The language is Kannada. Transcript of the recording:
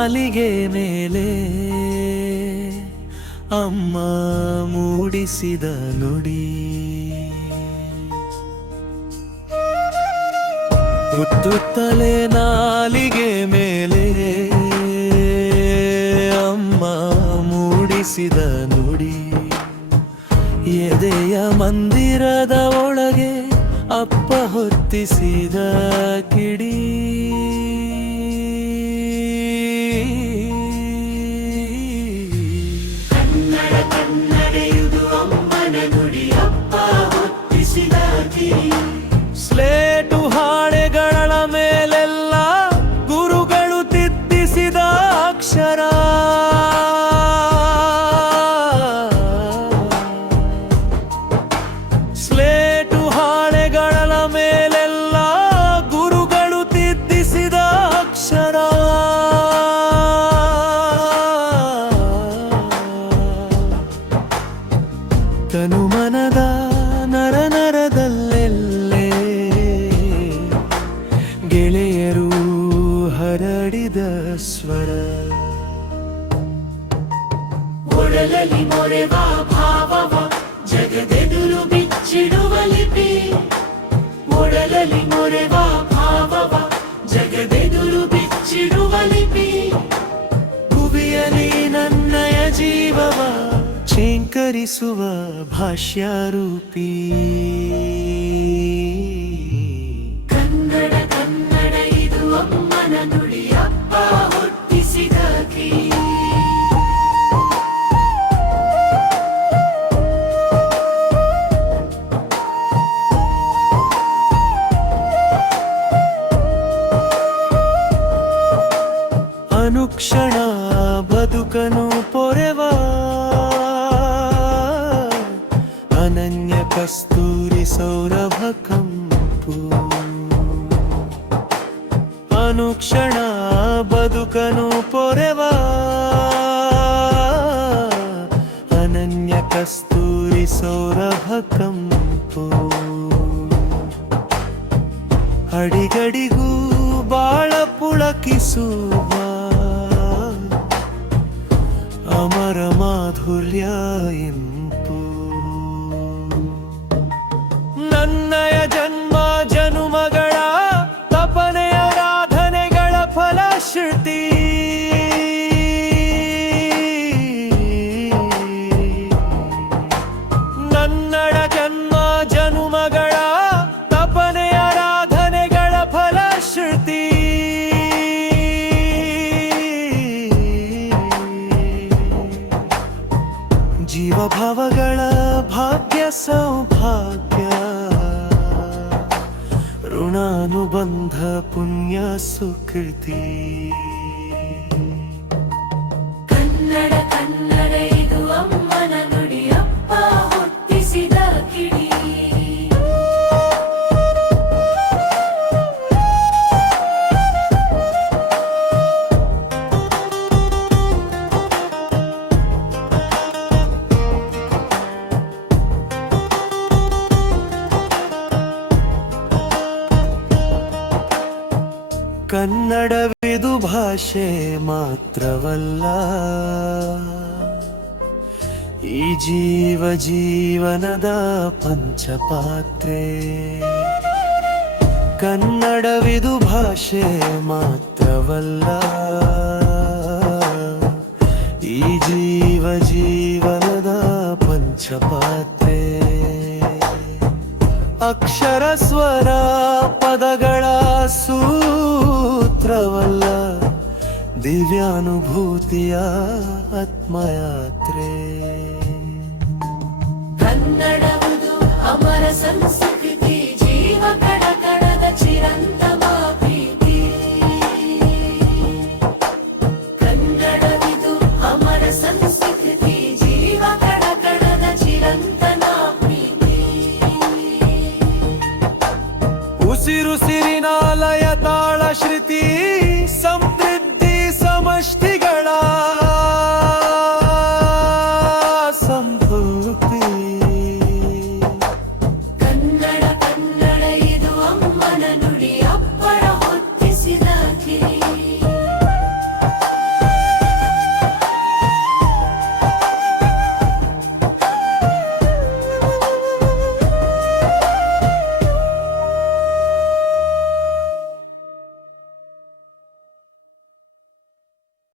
ನಾಲಿಗೆ ಮೇಲೆ ಅಮ್ಮ ಮೂಡಿಸಿದ ನುಡಿ, ಮುತ್ತುತ್ತಲೇ ನಾಲಿಗೆ ಮೇಲೆ ಅಮ್ಮ ಮೂಡಿಸಿದ ನುಡಿ, ಎದೆಯ ಮಂದಿರದ ಒಳಗೆ ಅಪ್ಪ ಹೊತ್ತಿಸಿದ ಕಿಡಿ. ಕನ್ನಡ ಕನ್ನಡೆಯುದು ಅಮ್ಮನ ನುಡಿ, ಅಪ್ಪ ಹೊತ್ತಿಸಿದ ಕಿಡಿ. ಸ್ಲೇಟು ಹಾಳೆಗಳ ಮೇಲೆಲ್ಲ ಗುರುಗಳು ತಿದ್ದಿಸಿದ ಅಕ್ಷರ, ಸ್ಲೇಟು ಹಾಳೆಗಳ ಮೇಲೆಲ್ಲ ಗುರುಗಳು ತಿದ್ದಿಸಿದ ಅಕ್ಷರ. ತನುಮನದ ನರನರದಲ್ಲೆಲ್ಲೇ ಗೆಳೆಯರು ಹರಡಿದ ಸ್ವರ, ಒಡಲಲ್ಲಿ ಮೊರೆವ ಭಾವವ ಜಗದೆದುರು ಬಿಚ್ಚಿಡುವ ಲಿಪಿ, ಒಡಲಲ್ಲಿ ಮೊರೆವ ಭಾವವ ಜಗದೆದುರು ಬಿಚ್ಚಿಡುವ ಲಿಪಿ. ಭುವಿಯಲ್ಲಿ ನನ್ನಯ ಜೀವವ ಶೇಂಕರಿಸುವ ಭಾಷ್ಯರೂಪಿ. ಕನ್ನಡ ಕನ್ನಡ ಇದು ಅಮ್ಮನ ನುಡಿ, ಅಪ್ಪ ಹುಟ್ಟಿಸಿದ ಕಿಡಿ. ಅನುಕ್ಷಣ ಬದುಕನು ಪೊರೆವ ಅನನ್ಯ ಕಸ್ತೂರಿ ಸೌರಭ ಕಂಪು, ಅನುಕ್ಷಣ ಬದುಕನು ಪೊರೆವ ಅನನ್ಯ ಕಸ್ತೂರಿ ಸೌರಭ ಕಂಪು. ಅಡಿಗಡಿಗೂ ಬಾಳ ಪುಳಕಿಸುವ ಅಮರ ಮಾಧುರ್ಯ ಇಂಪು. ನನ್ನಯ ಜನ್ಮ ಜನುಮಗಳ ತಪನೆಯ ರಾಧನೆಗಳ ಫಲಶ್ರುತಿ, ನನ್ನಡ ಜನ್ಮ ಜನುಮಗಳ ತಪನೆಯ ರಾಧನೆಗಳ ಫಲಶ್ರುತಿ. ಜೀವಭಾವಗಳ ಭಾಗ್ಯ ಸೌಭಾಗ್ಯ, ಋಣಾನುಬಂಧ ಪುಣ್ಯ ಸುಕೃತಿ. ಕನ್ನಡ ಕನ್ನಡ ಇದು ಅಮ್ಮನ ನುಡಿ, ಅಪ್ಪ ಹುಟ್ಟಿಸಿದ ಕಿಡಿ. ಕನ್ನಡವಿದು ಭಾಷೆ ಮಾತ್ರವಲ್ಲ, ಈ ಜೀವ ಜೀವನದ ಪಂಚಪಾತ್ರೆ. ಕನ್ನಡವಿದು ಭಾಷೆ ಮಾತ್ರವಲ್ಲ, ಈ ಜೀವ ಜೀವನದ ಪಂಚಪಾತ್ರೆ. ಅಕ್ಷರ ಸ್ವರ ಪದಗಳ ಸೂತ್ರವಲ್ಲ, ದಿವ್ಯಾನುಭೂತಿಯ ಆತ್ಮಯಾತ್ರೆ. ಕನ್ನಡವುದು ಅಮರ ಸಂಸ್ಕೃತಿ.